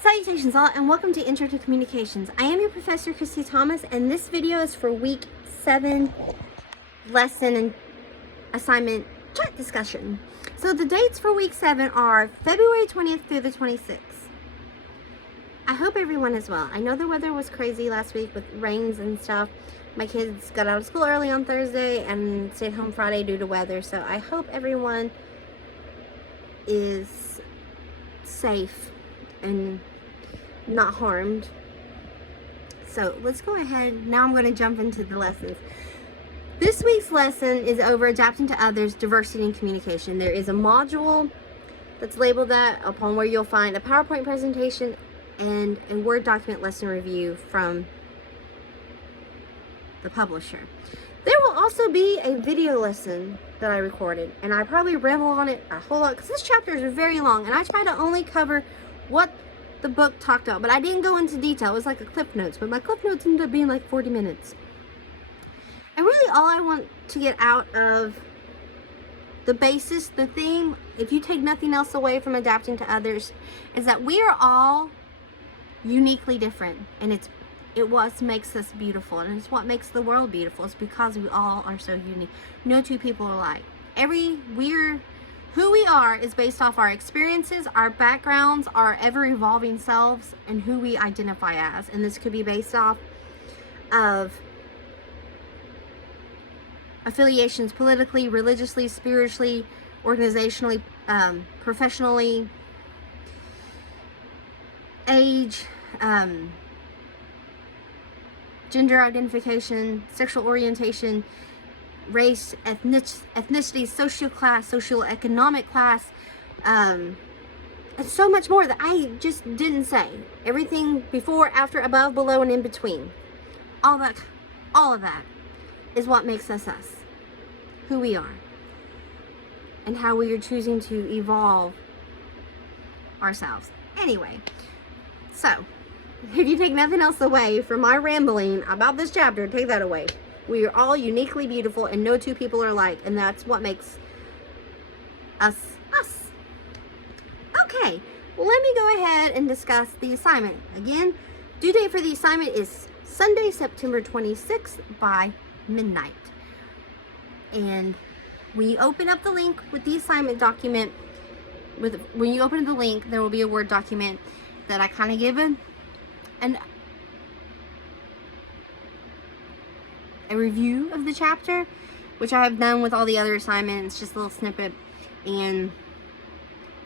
Salutations all, and welcome to Intro to Communications. I am your Professor Christy Thomas, and this video is for week 7 lesson and assignment chat discussion. So the dates for week 7 are February 20th through the 26th. I hope everyone is well. I know the weather was crazy last week with rains and stuff. My kids got out of school early on Thursday and stayed home Friday due to weather, so I hope everyone is safe and not harmed. So let's go ahead. Now I'm going to jump into the lessons. This week's lesson is over adapting to others, diversity and communication. There is a module that's labeled that, upon where you'll find a PowerPoint presentation and a Word document lesson review from the publisher. There will also be a video lesson that I recorded, and I probably ramble on it a whole lot because this chapter is very long, and I try to only cover what the book talked about, but I didn't go into detail. It was like a clip notes, but my clip notes ended up being like 40 minutes. And really all I want to get out of the basis, the theme, if you take nothing else away from adapting to others, is that we are all uniquely different, and it what makes us beautiful, and it's what makes the world beautiful. It's because we all are so unique. No two people are alike. Who we are is based off our experiences, our backgrounds, our ever-evolving selves, and who we identify as. And this could be based off of affiliations politically, religiously, spiritually, organizationally, professionally, age, gender identification, sexual orientation, race, ethnicity, social class, socioeconomic class, and so much more that I just didn't say. Everything before, after, above, below, and in between. All of that is what makes us us. Who we are. And how we are choosing to evolve ourselves. Anyway, so if you take nothing else away from my rambling about this chapter, take that away. We are all uniquely beautiful, and no two people are alike, and that's what makes us us. Okay, let me go ahead and discuss the assignment. Again, due date for the assignment is Sunday, September 26th by midnight. And when you open up the link with the assignment document, when you open the link, there will be a Word document that I kind of give a review of the chapter, which I have done with all the other assignments, just a little snippet. And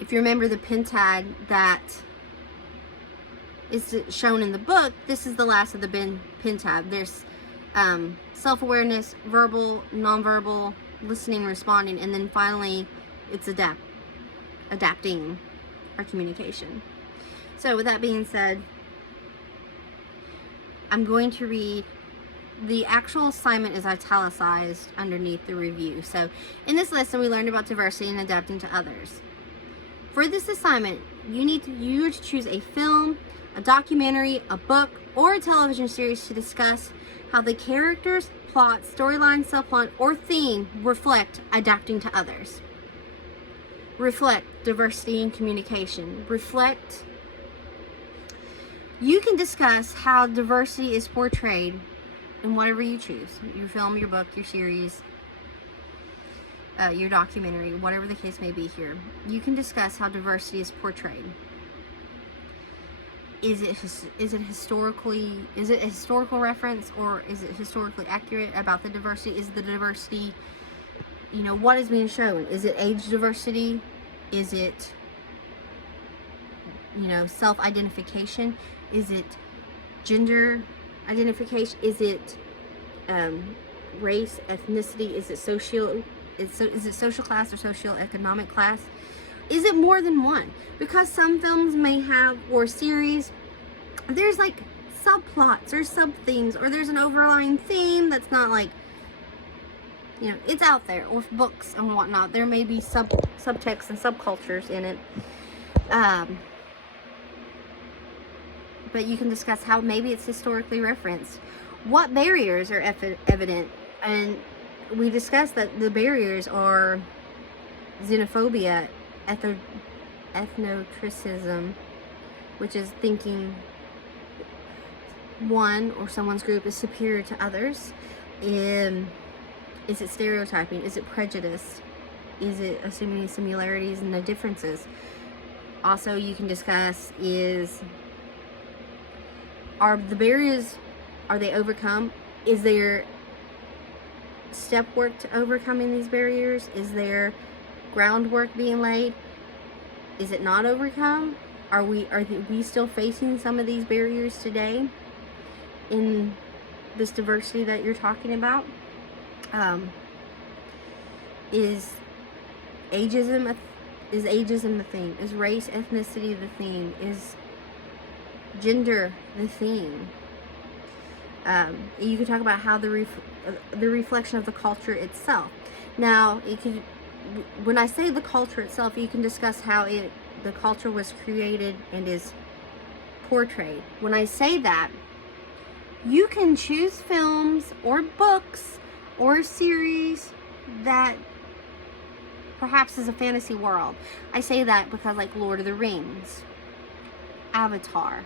if you remember the pen tag that is shown in the book, this is the last of the pen tag. There's self-awareness, verbal, nonverbal, listening, responding, and then finally it's adapting our communication. So with that being said, I'm going to read. The actual assignment is italicized underneath the review. So in this lesson, we learned about diversity and adapting to others. For this assignment, you are to choose a film, a documentary, a book, or a television series to discuss how the characters, plot, storyline, subplot, or theme reflect adapting to others. Reflect diversity and communication. Reflect. You can discuss how diversity is portrayed in whatever you choose, your film, your book, your series, your documentary, whatever the case may be here. You can discuss how diversity is portrayed. Is it a historical reference, or is it historically accurate about the diversity? Is the diversity, what is being shown? Is it age diversity? Is it, self-identification? Is it gender identification? Is it race, ethnicity? Is it social class or socioeconomic class? Is it more than one? Because some films may have, or series, there's like subplots or sub-themes, or there's an overlying theme that's not like, it's out there. Or books and whatnot, there may be subtext and subcultures in it. But you can discuss how maybe it's historically referenced. What barriers are evident? And we discussed that the barriers are xenophobia, ethnocentrism, which is thinking one or someone's group is superior to others. Is it stereotyping? Is it prejudice? Is it assuming similarities and no differences? Also, you can discuss are the barriers, are they overcome? Is there step work to overcoming these barriers? Is there groundwork being laid? Is it not overcome? Are we still facing some of these barriers today in this diversity that you're talking about? Is ageism the theme? Is race, ethnicity the theme? Is gender the theme? You could talk about how the reflection of the culture itself. Now, when I say the culture itself, you can discuss how the culture was created and is portrayed. When I say that, you can choose films or books or series that perhaps is a fantasy world. I say that because, like, Lord of the Rings, Avatar,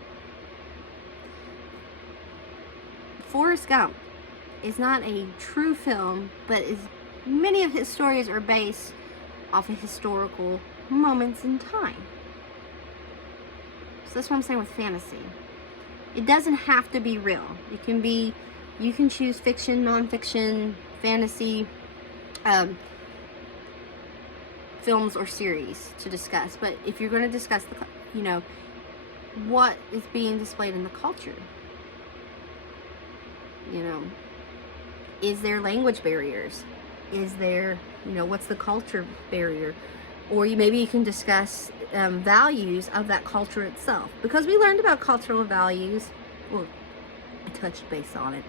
Forrest Gump is not a true film, but many of his stories are based off of historical moments in time. So that's what I'm saying with fantasy. It doesn't have to be real. You can choose fiction, non-fiction, fantasy, films or series to discuss. But if you're going to discuss what is being displayed in the culture, is there language barriers? Is there, what's the culture barrier? Or maybe you can discuss values of that culture itself. Because we learned about cultural values. Well, I touched base on it.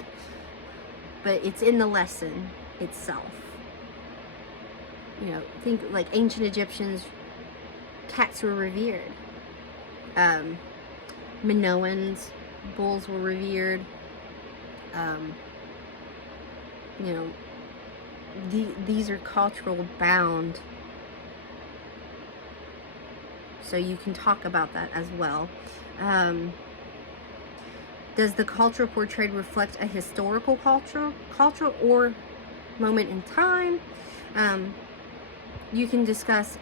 But it's in the lesson itself. Think like ancient Egyptians, cats were revered. Minoans, bulls were revered. These are cultural bound. So you can talk about that as well. Does the culture portrayed reflect a historical culture or moment in time? You can discuss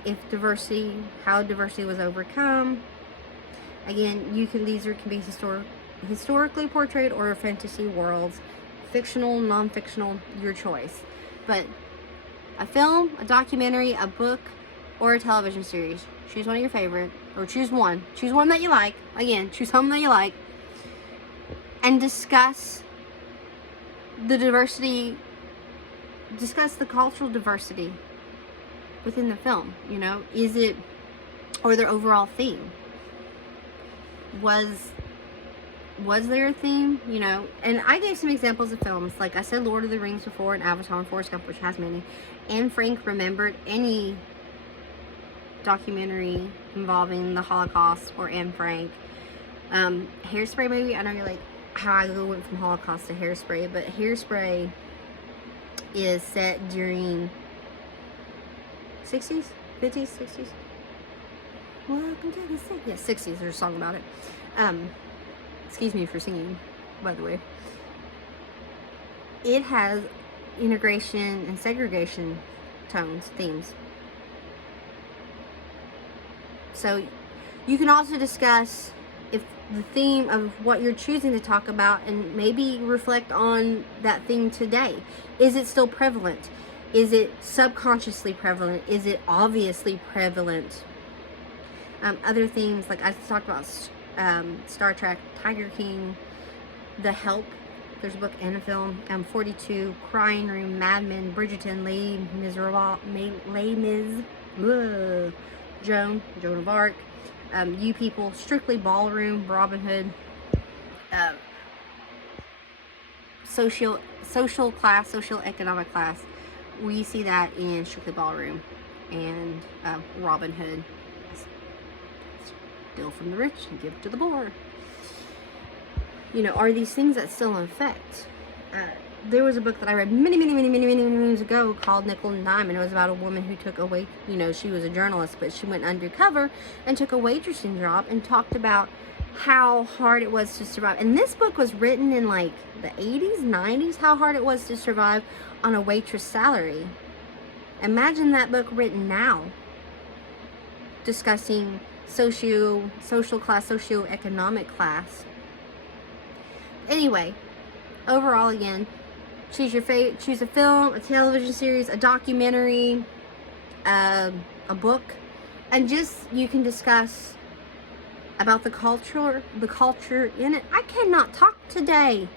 how diversity was overcome. Again, these can be historically portrayed or fantasy worlds, fictional, non-fictional, your choice. But a film, a documentary, a book, or a television series. Choose one of your favorite, or choose one. Choose one that you like. Again, choose something that you like. And discuss the diversity, discuss the cultural diversity within the film. Is it, or their overall theme? Was there a theme? And I gave some examples of films. Like I said, Lord of the Rings before, and Avatar and Forrest Gump, which has many. Anne Frank remembered any documentary involving the Holocaust or Anne Frank. Hairspray movie. I know you're like, how I went from Holocaust to Hairspray, but Hairspray is set during 60s, 50s, 60s. Welcome to the 60s. Yeah, 60s. There's a song about it. Excuse me for singing, by the way. It has integration and segregation themes. So you can also discuss if the theme of what you're choosing to talk about, and maybe reflect on that theme today. Is it still prevalent? Is it subconsciously prevalent? Is it obviously prevalent? Other themes, like I talked about Star Trek, Tiger King, The Help, there's a book and a film, 42, Crying Room, Mad Men, Bridgerton, Les Mis, Joan of Arc, You People, Strictly Ballroom, Robin Hood, social economic class. We see that in Strictly Ballroom and Robin Hood. Steal from the rich and give to the poor. Are these things that still in effect? there was a book that I read many years ago called Nickel and Dime, and it was about a woman who took a she was a journalist, but she went undercover and took a waitressing job and talked about how hard it was to survive. And this book was written in like the 80s, 90s, how hard it was to survive on a waitress salary. Imagine that book written now, discussing social class, socioeconomic class. Anyway, overall, again, choose your favorite. Choose a film, a television series, a documentary, a book, and just you can discuss about the culture in it. I cannot talk today.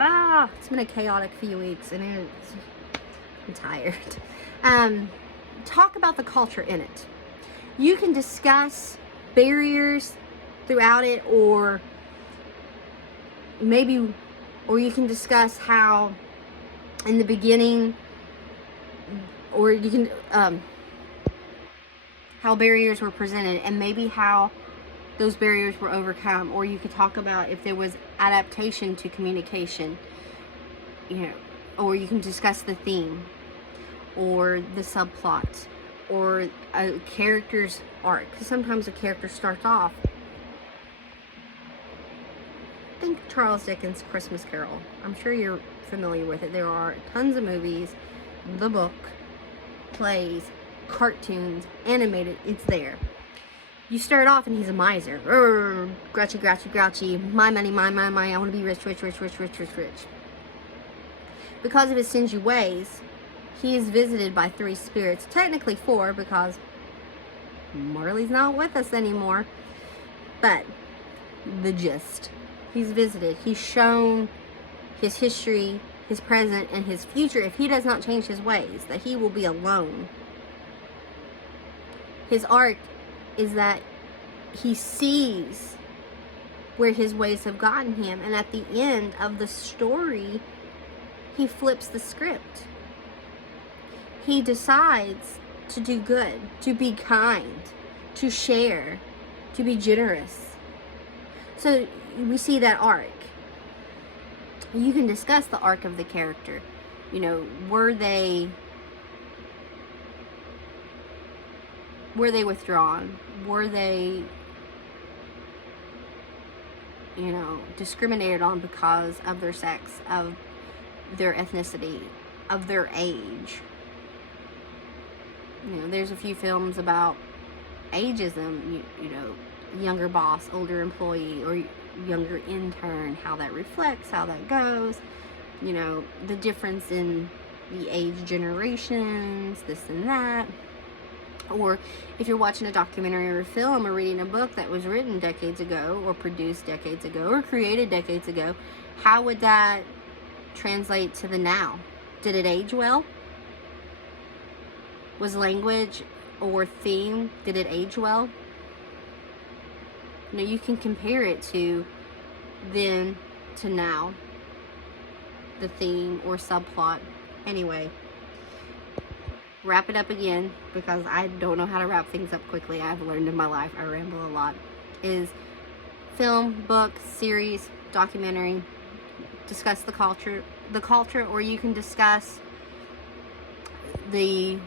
It's been a chaotic few weeks, and I'm tired. Talk about the culture in it. You can discuss barriers throughout it, or you can discuss how in the beginning, or you can how barriers were presented and maybe how those barriers were overcome, or you could talk about if there was adaptation to communication, or you can discuss the theme or the subplot or a character's arc, because sometimes a character starts off. Think Charles Dickens' Christmas Carol. I'm sure you're familiar with it. There are tons of movies, the book, plays, cartoons, animated. It's there. You start off and he's a miser. Grouchy. My money, my. I want to be rich. Because of his stingy ways, he is visited by 3 spirits. Technically 4, because Marley's not with us anymore. But the gist. He's visited. He's shown his history, his present, and his future. If he does not change his ways, that he will be alone. His arc is that he sees where his ways have gotten him, and at the end of the story, he flips the script. He decides to do good, to be kind, to share, to be generous. So we see that arc. You can discuss the arc of the character. Were they withdrawn? Were they, discriminated on because of their sex, of their ethnicity, of their age? There's a few films about ageism, younger boss, older employee, or younger intern, how that reflects, how that goes, the difference in the age generations, this and that. Or if you're watching a documentary or a film or reading a book that was written decades ago or produced decades ago or created decades ago, how would that translate to the now? Did it age well? Was language or theme, did it age well? You can compare it to then to now, the theme or subplot. Anyway, wrap it up again, because I don't know how to wrap things up quickly. I've learned in my life, I ramble a lot. Is film, book, series, documentary. Discuss the culture, or you can discuss the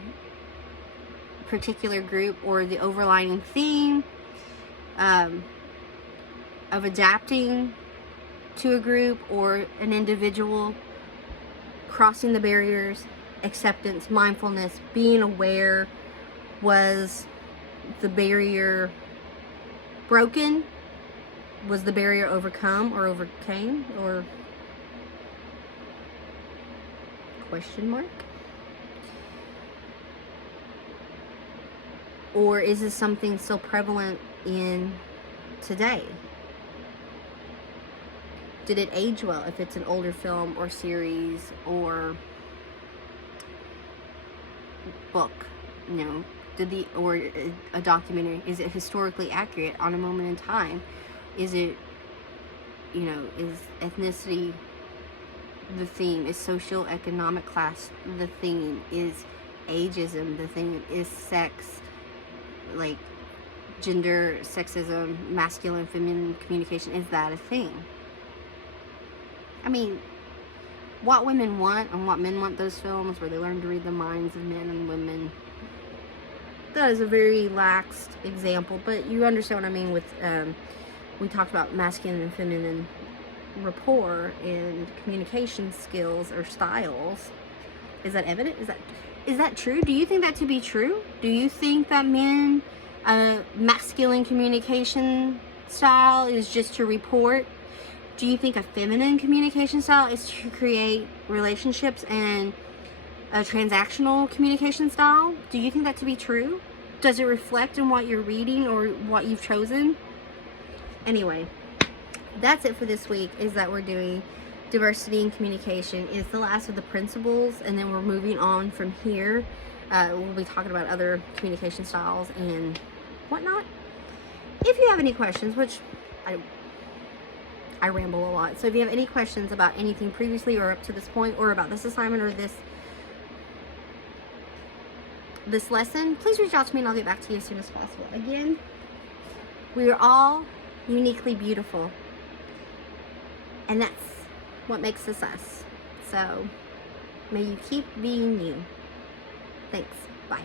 particular group or the overlying theme of adapting to a group or an individual, crossing the barriers, acceptance, mindfulness, being aware. Was the barrier broken? Was the barrier overcome or overcame? Or question mark? Or is this something still prevalent in today? Did it age well if it's an older film or series or book? Or a documentary? Is it historically accurate on a moment in time? Is it, is ethnicity the theme? Is social economic class the theme? Is ageism the theme? Is sex, like gender, sexism, masculine, feminine communication, is that a thing? what women want and what men want, those films where they learn to read the minds of men and women, that is a very lax example, but you understand what I mean with, we talked about masculine and feminine rapport and communication skills or styles. Is that evident? Is that true? Do you think that to be true? Do you think that men, masculine communication style is just to report? Do you think a feminine communication style is to create relationships and a transactional communication style? Do you think that to be true? Does it reflect in what you're reading or what you've chosen? Anyway, that's it for this week, is that we're doing diversity in communication. It's the last of the principles, and then we're moving on from here. We'll be talking about other communication styles and whatnot. If you have any questions, which I ramble a lot, so if you have any questions about anything previously or up to this point, or about this assignment or this lesson, please reach out to me and I'll get back to you as soon as possible. Again, we are all uniquely beautiful, and that's what makes us us. So may you keep being you. Thanks. Bye.